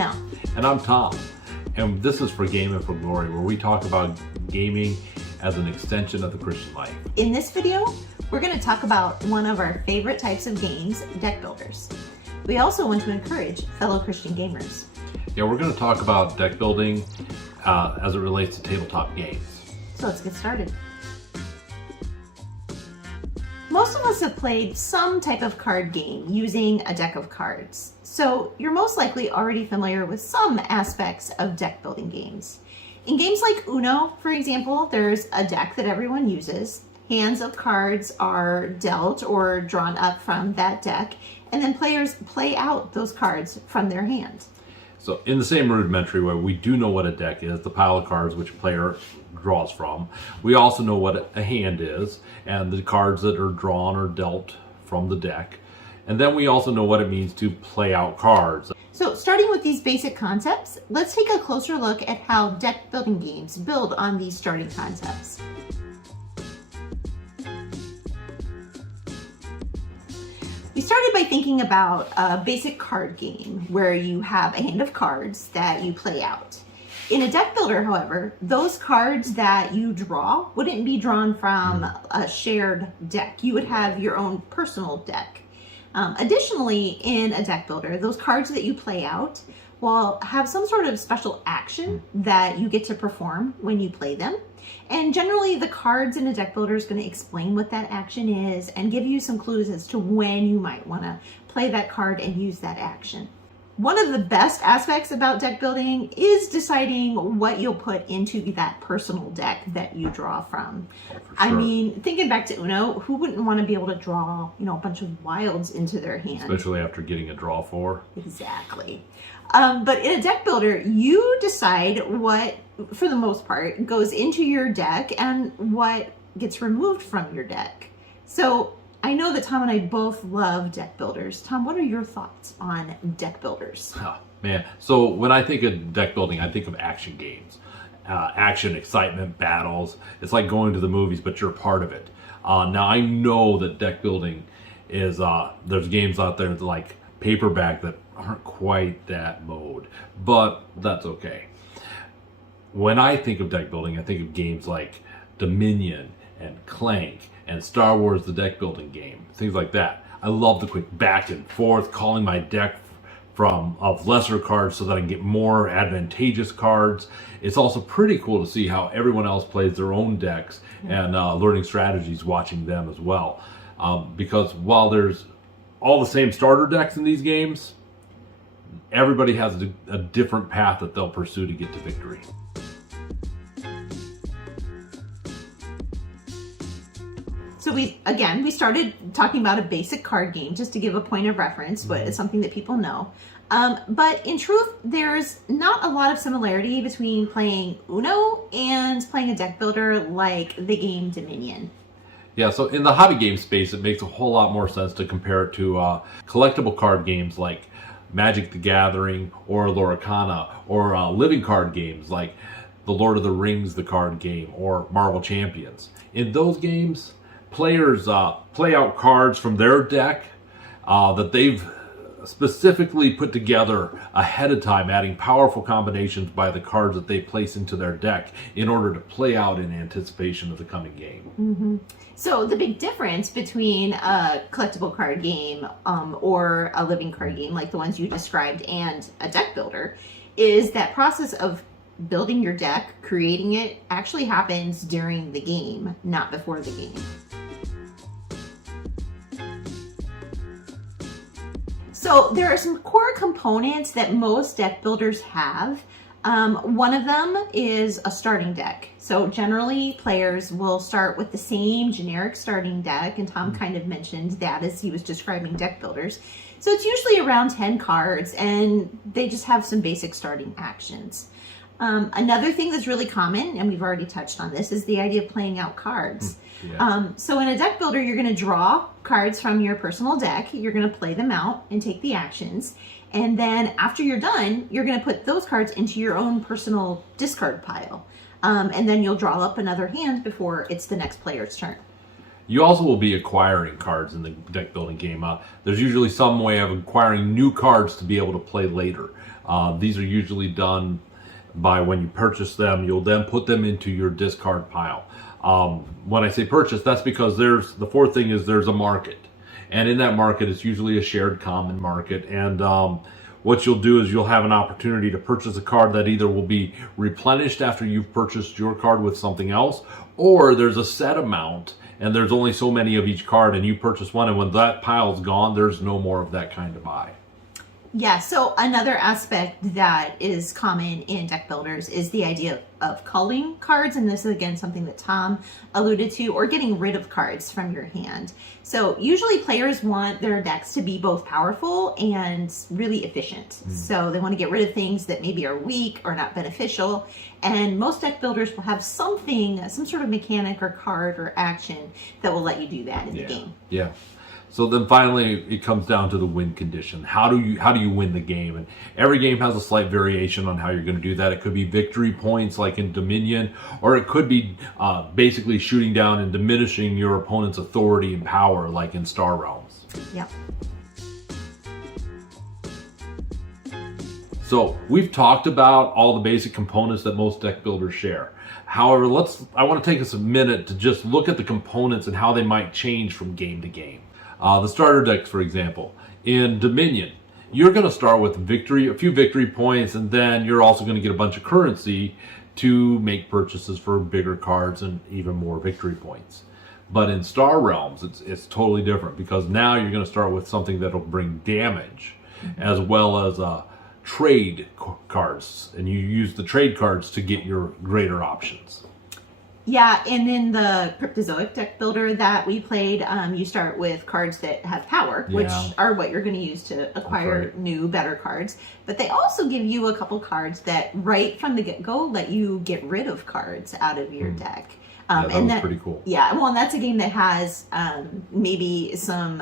Uno. And I'm Tom. And this is For Game and for Glory, where we talk about gaming as an extension of the Christian life. In this video, we're going to talk about one of our favorite types of games, deck builders. We also want to encourage fellow Christian gamers. Yeah, we're going to talk about deck building as it relates to tabletop games. So let's get started. Most of us have played some type of card game using a deck of cards. So you're most likely already familiar with some aspects of deck building games. In games like Uno, for example, there's a deck that everyone uses. Hands of cards are dealt or drawn up from that deck, and then players play out those cards from their hand. So in the same rudimentary way, we do know what a deck is, the pile of cards which a player draws from. We also know what a hand is, and the cards that are drawn or dealt from the deck. And then we also know what it means to play out cards. So starting with these basic concepts, let's take a closer look at how deck building games build on these starting concepts. We started by thinking about a basic card game where you have a hand of cards that you play out. In a deck builder, however, those cards that you draw wouldn't be drawn from a shared deck. You would have your own personal deck. Additionally, in a deck builder, those cards that you play out will have some sort of special action that you get to perform when you play them. And generally, the cards in a deck builder is going to explain what that action is and give you some clues as to when you might want to play that card and use that action. One of the best aspects about deck building is deciding what you'll put into that personal deck that you draw from. Sure. I mean, thinking back to Uno, who wouldn't want to be able to draw, a bunch of wilds into their hand? Especially after getting a draw for. Exactly. But in a deck builder, you decide what, for the most part, goes into your deck and what gets removed from your deck. So I know that Tom and I both love deck builders. Tom, what are your thoughts on deck builders? Oh, man. So when I think of deck building, I think of action games. Action, excitement, battles. It's like going to the movies, but you're part of it. Now, I know that deck building is, there's games out there like paperback that aren't quite that mode, but that's okay. When I think of deck building, I think of games like Dominion and Clank and Star Wars the deck building game, things like that. I love the quick back and forth, calling my deck of lesser cards so that I can get more advantageous cards. It's also pretty cool to see how everyone else plays their own decks and learning strategies watching them as well. Because while there's all the same starter decks in these games, everybody has a different path that they'll pursue to get to victory. So we started talking about a basic card game just to give a point of reference, but it's something that people know. But in truth, there's not a lot of similarity between playing Uno and playing a deck builder like the game Dominion. Yeah, so in the hobby game space, it makes a whole lot more sense to compare it to collectible card games like Magic the Gathering or Lorcana, or living card games like the Lord of the Rings, the card game, or Marvel Champions. In those games, players play out cards from their deck that they've specifically put together ahead of time, adding powerful combinations by the cards that they place into their deck in order to play out in anticipation of the coming game. Mm-hmm. So the big difference between a collectible card game or a living card game like the ones you described and a deck builder is that process of building your deck, creating it, actually happens during the game, not before the game. So there are some core components that most deck builders have. One of them is a starting deck. So generally players will start with the same generic starting deck, and Tom kind of mentioned that as he was describing deck builders. So it's usually around 10 cards, and they just have some basic starting actions. Another thing that's really common, and we've already touched on this, is the idea of playing out cards. Yeah. So in a deck builder, you're going to draw cards from your personal deck, you're going to play them out and take the actions, and then after you're done, you're going to put those cards into your own personal discard pile. And then you'll draw up another hand before it's the next player's turn. You also will be acquiring cards in the deck building game. There's usually some way of acquiring new cards to be able to play later. These are usually done by when you purchase them. You'll then put them into your discard pile. When I say purchase, that's because the fourth thing is there's a market. And in that market, it's usually a shared common market. And what you'll do is you'll have an opportunity to purchase a card that either will be replenished after you've purchased your card with something else, or there's a set amount and there's only so many of each card and you purchase one, and when that pile's gone, there's no more of that kind to buy. Yeah, so another aspect that is common in deck builders is the idea of culling cards, and this is again something that Tom alluded to, or getting rid of cards from your hand. So usually players want their decks to be both powerful and really efficient. So they want to get rid of things that maybe are weak or not beneficial, and most deck builders will have some sort of mechanic or card or action that will let you do that in the game. Yeah. So then finally, it comes down to the win condition. How do you win the game? And every game has a slight variation on how you're going to do that. It could be victory points like in Dominion, or it could be basically shooting down and diminishing your opponent's authority and power like in Star Realms. Yeah. So we've talked about all the basic components that most deck builders share. However, I want to take us a minute to just look at the components and how they might change from game to game. The starter decks, for example, in Dominion, you're going to start with a few victory points, and then you're also going to get a bunch of currency to make purchases for bigger cards and even more victory points. But in Star Realms, it's totally different, because now you're going to start with something that'll bring damage, as well as trade cards, and you use the trade cards to get your greater options. Yeah, and in the Cryptozoic deck builder that we played, you start with cards that have power, which are what you're going to use to acquire new, better cards. But they also give you a couple cards that right from the get-go let you get rid of cards out of your deck. That was pretty cool. Yeah, well, and that's a game that has maybe some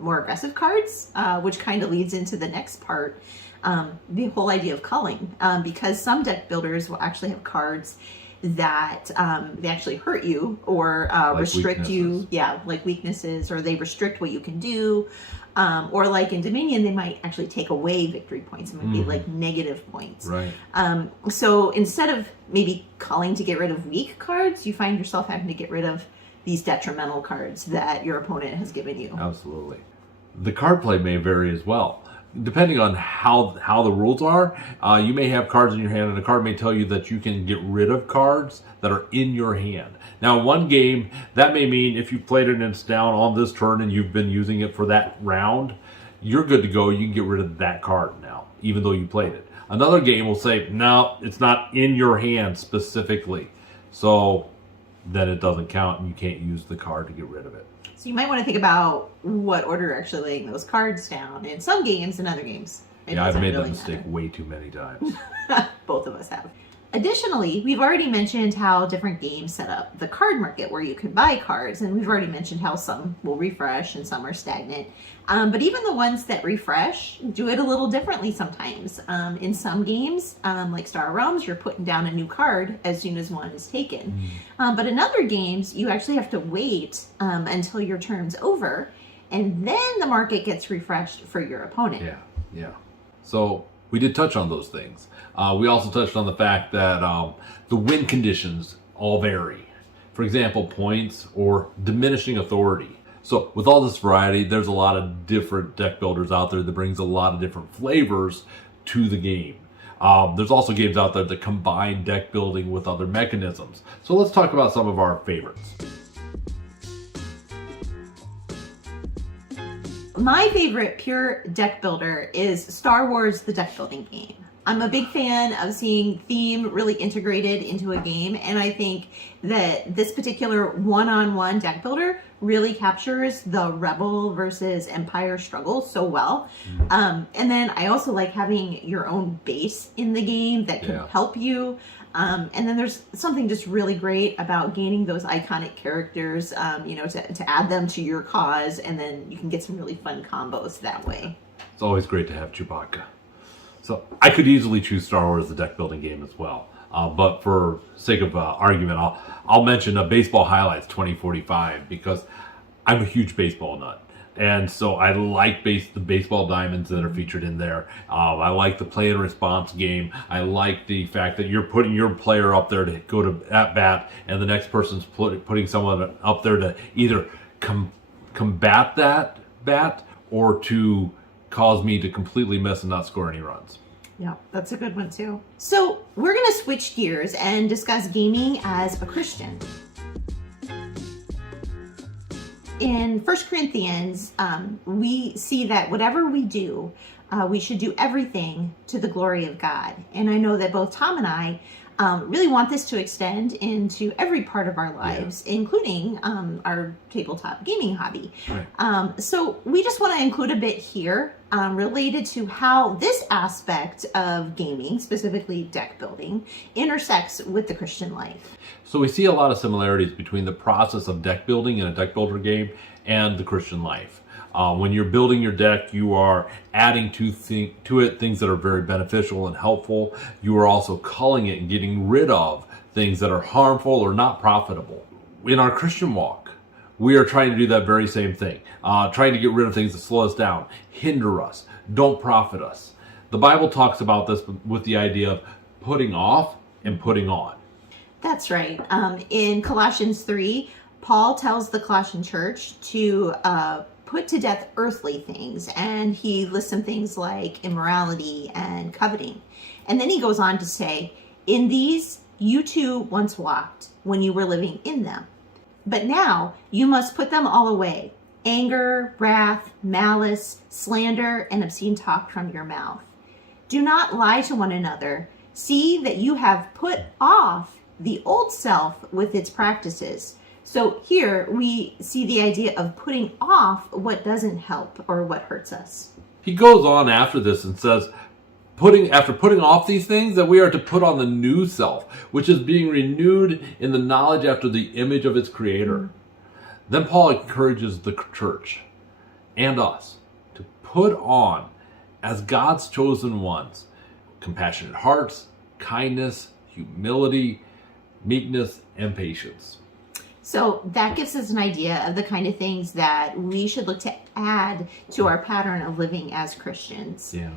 more aggressive cards, which kind of leads into the next part, the whole idea of culling, because some deck builders will actually have cards that they actually hurt you or like restrict you, like weaknesses, or they restrict what you can do, or like in Dominion, they might actually take away victory points. It might be like negative points. Right. So instead of maybe calling to get rid of weak cards, you find yourself having to get rid of these detrimental cards that your opponent has given you. Absolutely. The card play may vary as well. Depending on how the rules are, you may have cards in your hand, and a card may tell you that you can get rid of cards that are in your hand. Now, in one game, that may mean if you played it and it's down on this turn and you've been using it for that round, you're good to go. You can get rid of that card now, even though you played it. Another game will say, no, it's not in your hand specifically. So then it doesn't count, and you can't use the card to get rid of it. So you might want to think about what order you're actually laying those cards down in some games and other games. I've made that mistake way too many times. Both of us have. Additionally, we've already mentioned how different games set up the card market where you can buy cards, and we've already mentioned how some will refresh and some are stagnant. But even the ones that refresh do it a little differently sometimes. In some games, like Star Realms, you're putting down a new card as soon as one is taken. But in other games, you actually have to wait until your turn's over, and then the market gets refreshed for your opponent. Yeah. So we did touch on those things. We also touched on the fact that the win conditions all vary. For example, points or diminishing authority. So with all this variety, there's a lot of different deck builders out there that brings a lot of different flavors to the game. There's also games out there that combine deck building with other mechanisms. So let's talk about some of our favorites. My favorite pure deck builder is Star Wars, the deck building game. I'm a big fan of seeing theme really integrated into a game, and I think that this particular one-on-one deck builder really captures the Rebel versus Empire struggle so well. And then I also like having your own base in the game that can help you. And then there's something just really great about gaining those iconic characters, to add them to your cause, and then you can get some really fun combos that way. It's always great to have Chewbacca. So I could easily choose Star Wars, the deck building game as well. But for sake of argument, I'll mention Baseball Highlights 2045, because I'm a huge baseball nut. And so I like the baseball diamonds that are featured in there. I like the play and response game. I like the fact that you're putting your player up there to go to at bat, and the next person's putting someone up there to either combat that bat or to cause me to completely miss and not score any runs. Yeah, that's a good one too. So we're going to switch gears and discuss gaming as a Christian. In 1 Corinthians, we see that whatever we do, we should do everything to the glory of God. And I know that both Tom and I really want this to extend into every part of our lives, including our tabletop gaming hobby. Right. So we just want to include a bit here related to how this aspect of gaming, specifically deck building, intersects with the Christian life. So we see a lot of similarities between the process of deck building in a deck builder game and the Christian life. When you're building your deck, you are adding to it things that are very beneficial and helpful. You are also culling it and getting rid of things that are harmful or not profitable. In our Christian walk, we are trying to do that very same thing, trying to get rid of things that slow us down, hinder us, don't profit us. The Bible talks about this with the idea of putting off and putting on. That's right. In Colossians 3, Paul tells the Colossian church to put to death earthly things, and he lists some things like immorality and coveting. And then he goes on to say, in these you too once walked when you were living in them. But now you must put them all away: anger, wrath, malice, slander, and obscene talk from your mouth. Do not lie to one another. See that you have put off the old self with its practices. So here we see the idea of putting off what doesn't help or what hurts us. He goes on after this and says, after putting off these things, that we are to put on the new self, which is being renewed in the knowledge after the image of its creator. Mm-hmm. Then Paul encourages the church and us to put on, as God's chosen ones, compassionate hearts, kindness, humility, meekness, and patience. So that gives us an idea of the kind of things that we should look to add to our pattern of living as Christians. Yeah.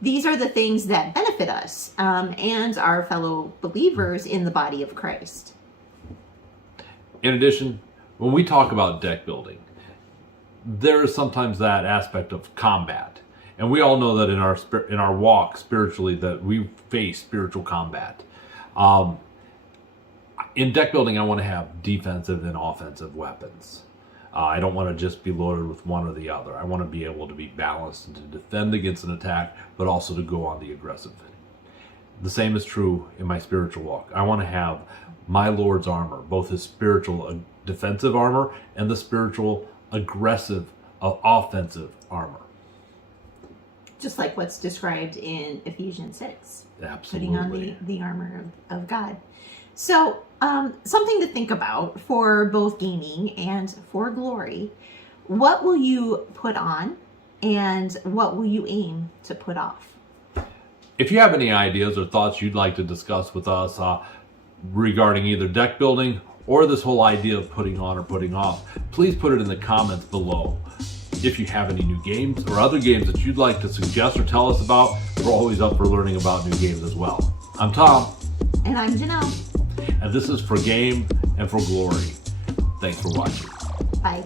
These are the things that benefit us and our fellow believers in the body of Christ. In addition, when we talk about deck building, there is sometimes that aspect of combat. And we all know that in our walk spiritually that we face spiritual combat. In deck building, I want to have defensive and offensive weapons. I don't want to just be loaded with one or the other. I want to be able to be balanced and to defend against an attack, but also to go on the aggressive. The same is true in my spiritual walk. I want to have my Lord's armor, both his spiritual defensive armor and the spiritual aggressive offensive armor. Just like what's described in Ephesians 6. Absolutely. Putting on the armor of God. So something to think about for both gaming and for glory. What will you put on and what will you aim to put off? If you have any ideas or thoughts you'd like to discuss with us regarding either deck building or this whole idea of putting on or putting off, please put it in the comments below. If you have any new games or other games that you'd like to suggest or tell us about, we're always up for learning about new games as well. I'm Tom. And I'm Janelle. And this is For Game and For Glory. Thanks for watching. Bye.